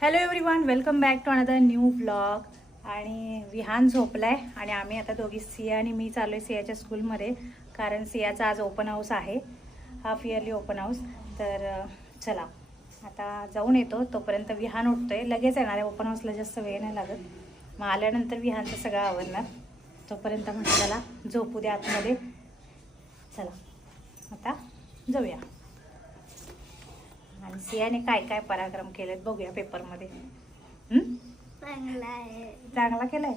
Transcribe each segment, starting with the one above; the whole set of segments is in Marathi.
Hello everyone welcome back to another new vlog आणि विहान झोपलाय आणि आम्ही आता दोघी सिया आणि मी चाललो आहे सियाच्या स्कूलमध्ये कारण सियाचा आज ओपन हाऊस आहे हाफ इयरली ओपन हाऊस तर चला आता जाऊन येतो. तोपर्यंत विहान उठतो आहे लगेच येणार आहे ओपन हाऊसला जास्त वेळ नाही लागत. मग आल्यानंतर विहानचं सगळं आवडणार तोपर्यंत म्हटलं त्याला झोपू द्या आतमध्ये. चला आता जाऊया. आणि सियाने काय काय पराक्रम केलेत बघूया पेपरमध्ये. हं? चांगला आहे. चांगला केलाय?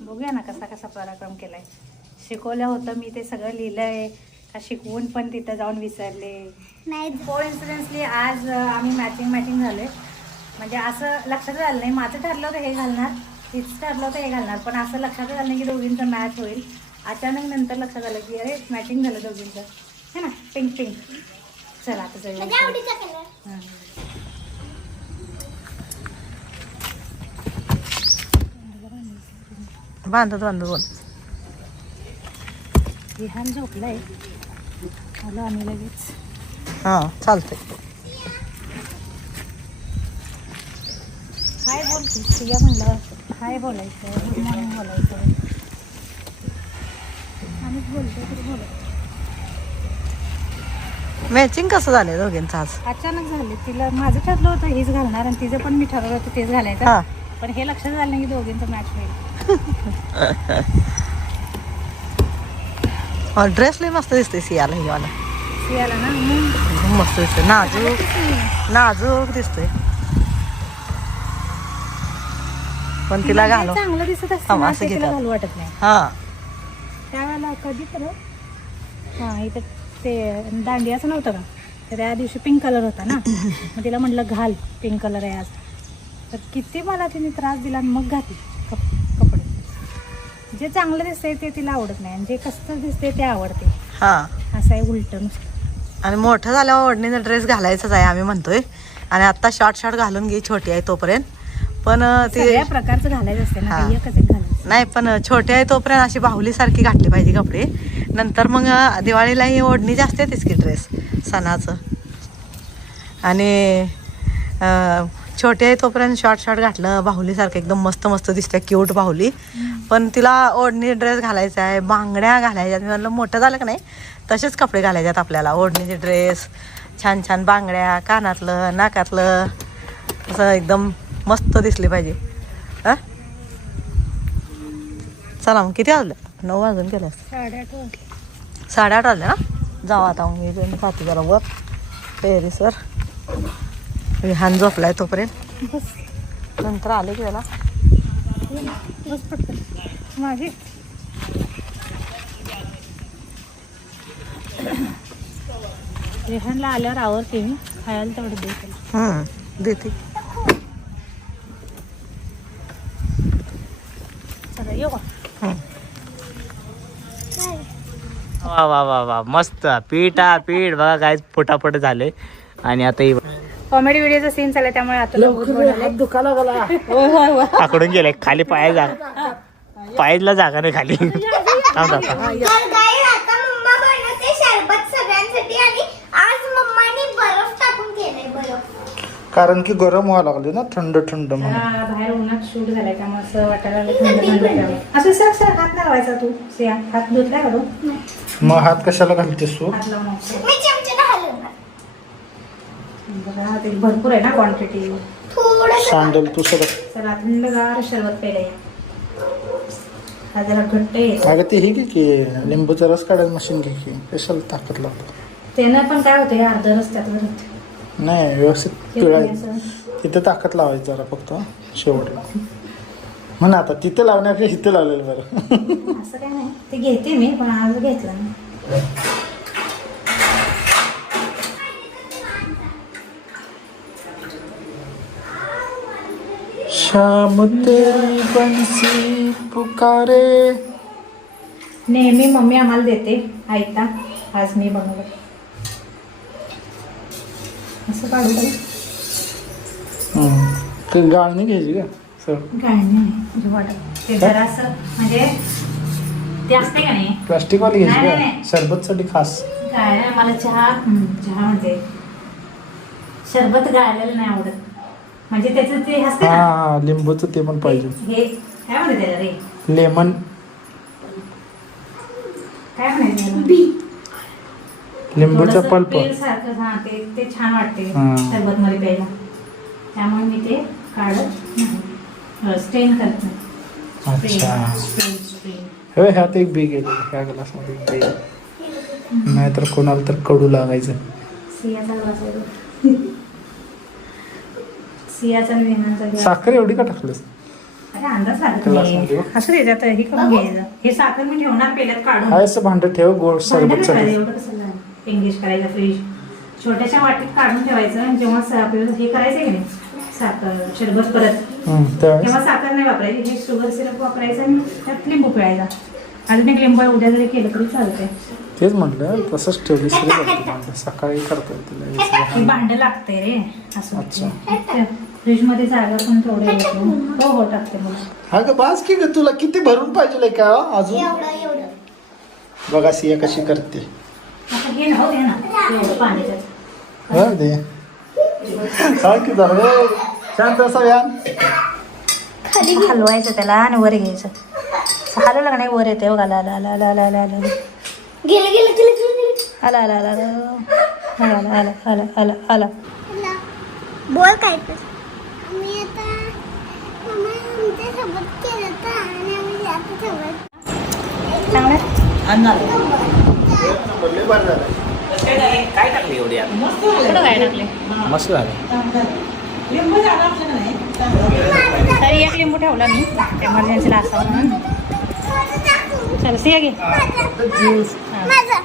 बघूया ना कसा कसा पराक्रम केलाय. शिकवलं होतं मी ते सगळं लिहिलंय. का शिकवून पण तिथं जाऊन विसरले. नाही. कोइन्सिडेन्सली आज आम्ही मॅचिंग मॅचिंग झालोय. म्हणजे असं लक्षात झालं नाही. माझं ठरलं होतं हे घालणार तिचं ठरलं होतं हे घालणार. पण असं लक्षात झालं नाही की दोघींचं मॅच होईल. अचानक नंतर लक्षात आलं की अरे मॅचिंग झालं दोघींचं. है ना? पिंक पिंक चला आता जाऊया. हां. बांधत बांधत बोल. विहान झोपलाय. आलो आम्ही लगेच. हां चालतंय. हाय बोल की सिया म्हणलं. हाय बोलायचं गुड मॉर्निंग बोलायचं. आम्हीच बोलतो तरी बोलत मॅचिंग कसं झालंय दोघींचं आज? अचानक झाले तिला माझं ठरलं होतं हेच घालणार आणि तिचं पण मी ठरवलं होतं तेच हा. घालायचं पण हे लक्षात झालं नाही की दोघींचं मॅच होईल. ड्रेस लय मस्त दिसते सियाला ही वाला. सियाला ना? मग मस्त दिसते नाजूक. नाजूक दिसतोय. पण तिला घालू. चांगलं दिसत असतं असं ते तिला घेतात. घालू वाटत नाही. हा. त्यावेळेला कधी तर हां इथं ते दांडियाचं नव्हतं का? तर त्या दिवशी पिंक कलर होता ना. मग तिला म्हटलं घाल पिंक कलर आहे आज. तर किती मला तिने त्रास दिला आणि मग घातली कप कपडे. जे चांगलं दिसतंय ते तिला आवडत नाही. आणि जे कसं दिसतंय ते आवडते. हा. असं आहे उलटं नुसतं. आणि मोठं झाल्यावर ओढणीचा ड्रेस घालायचाच आहे आम्ही म्हणतोय. आणि आता शॉर्ट शॉर्ट घालून घे छोटी आहे तोपर्यंत. पण ते सगळ्या प्रकारचं घालायचं असते ना हा. काही एकच एक घालायचं. नाही पण छोटे आहे तोपर्यंत अशी बाहुलीसारखी घातली पाहिजे कपडे. नंतर मग दिवाळीला ही ओढणी जास्त येतेच की ड्रेस सणाचं. आणि अं, छोटे आहे तोपर्यंत शॉर्ट शॉर्ट घातलं बाहुलीसारखं एकदम मस्त मस्त दिसते क्यूट बाहुली. पण तिला ओढणी ड्रेस घालायचा आहे बांगड्या घालायच्यात मी म्हणलं मोठं झालं का नाही तसेच कपडे घालायच्यात आपल्याला ओढणीचे ड्रेस छान छान बांगड्या कानातलं नाकातलं असं एकदम मस्त दिसली पाहिजे. हां? चला मग किती वाजले? नऊ वाजून गेले साडेआठ वाजले. ना? जाऊ आता मग मी जरा वर. Peri sir. विहान झोपलाय तोपर्यंत. नंतर आले की त्याला. मागे. आल्यावर आवडते मी. खायला तेवढं दे त्याला हम्म, देते चला येऊ का हम्म. वा वा वा. वा मस्त. पीठा पीठ. बघा काय फटाफट झाले. आणि आता ही कॉमेडी व्हिडिओचा सीन चालला त्यामुळे आता आकडून गेले. खाली पाया जागा पायाला जागा नाही खाली. थांब थांब, थांब. तर गाई आता मम्मा बनवते शरबत सगळ्यांसाठी आणि आज मम्माने बर्फ टाकून केलंय बर्फ कारण की गरम व्हायला लागले ना थंड थंड म्हणून. बाहेर उन्हात शूट झालाय त्यामुळे असं वाटायला लागलं थंड. असं सर सर हात लावायचा तू सिया. हात धुतलाय का तू? मग हात कशाला घालते सो हात लावून असं. मी चमच्याने हलवणार बघा ते भरपूर आहे ना क्वांटिटी थोडं सांडल तू सगळं चला थंडगार शरबत पेले हा जरा घट्ट येत अगं ते हे घे की लिंबूचा रस काढायला मशीन घे की. कशाला ताकद लागतो त्यानं पण काय होते अर्ध रस्त्यात घरात. नाही व्यवस्थित असं? तिथे ताकद लावायची जरा फक्त शेवटला म्हणा आता तिथे लावण्यापेक्षा इथे लावलेलं बरं? असं काय नाही. ते घेते मी पण आज घेतलं नाही. शाम तेरी बंसी पुकारे. नेहमी मम्मी आम्हाला देते ऐकता आज मी बनवलं. असं काढू. ते गाळणी घ्यायची का सर? म्हणजे वाटत ते जरासं म्हणजे ते असते का नाही? प्लास्टिकवाली नाही, घ्यायची का. सरबतसाठी खास. मला चहा हं, चहा म्हणते. शरबत गाळलेलं नाही आवडत. म्हणजे त्याचं ते असते हा ना लिंबूचं ते पण पाहिजे. हे काय म्हणते त्याला रे? लेमन. काय म्हणायचं लिंबूचं थोडंसं पल्प. पेल सारखं हा ते ते छान वाटते हा. सरबत मध्ये प्यायला. त्यामुळे मी ते काढत नाही. स्ट्रेन करत नाही. अच्छा. स्ट्रेन स्ट्रेन हे ह्यात एक बी गेली ह्या ग्लासमध्ये एक बी गेली. नाहीतर कोणाला तर कडू लागायचं. सियाचा आहे. सियाचा आणि साखर एवढी का टाकलीस? अरे अंदाज लागत नाही? असं त्याच्यात हे करून घ्यायचं हे साखर मी ठेवणार पेल्यात काढून. हाय असं भांड ठेव गोड भांडं सरबत एवढं कसं. इंग्लिश करायचं फ्रीज छोट्याशा वाटीत काढून ठेवायचं आणि जेव्हा सा- आपल्याला हे करायचं की नाही साखर शरबत परत. तेव्हा साखर नाही वापरायची हे शुगर सिरप वापरायचं आणि त्यात लिंबू पिळायचा. अजून एक लिंबू उद्या जरी केलं तरी चालतंय. तेच म्हटलं तसंच चालतं भांडं. सकाळी करता येतील हे भांडं लागतंय रे असं. फ्रीजमध्ये जागा पण तेवढे हो हो टाकते मला हा का बास की ग तुला किती भरून पाहिजे का? अजून? एवढं एवढं. बघा सिया कशी करते. आता घे ना हो घे ना एवढं पाण्याच्यात हा दे सांग की जरा ए, शांत असा व्यान हलवायचं त्याला आणि वर घ्यायचं असं हलवलं का नाही वर येते बघा आला आला आला आला आला आला आला गेलं गेलं गेलं गेलं गेलं आला आला आला आला आला आला आला आला आला. बोल काय तर आम्ही आता मम्मा आमच्यासोबत केलं तर आणि आम्ही आता सोबत चांगलं काय टाकली एवढी काय टाकले मस्त झालं. तरी एक लिंबू ठेवला मी. एमर्जन्सीला असावं म्हणून. चल सिया घे. माझं.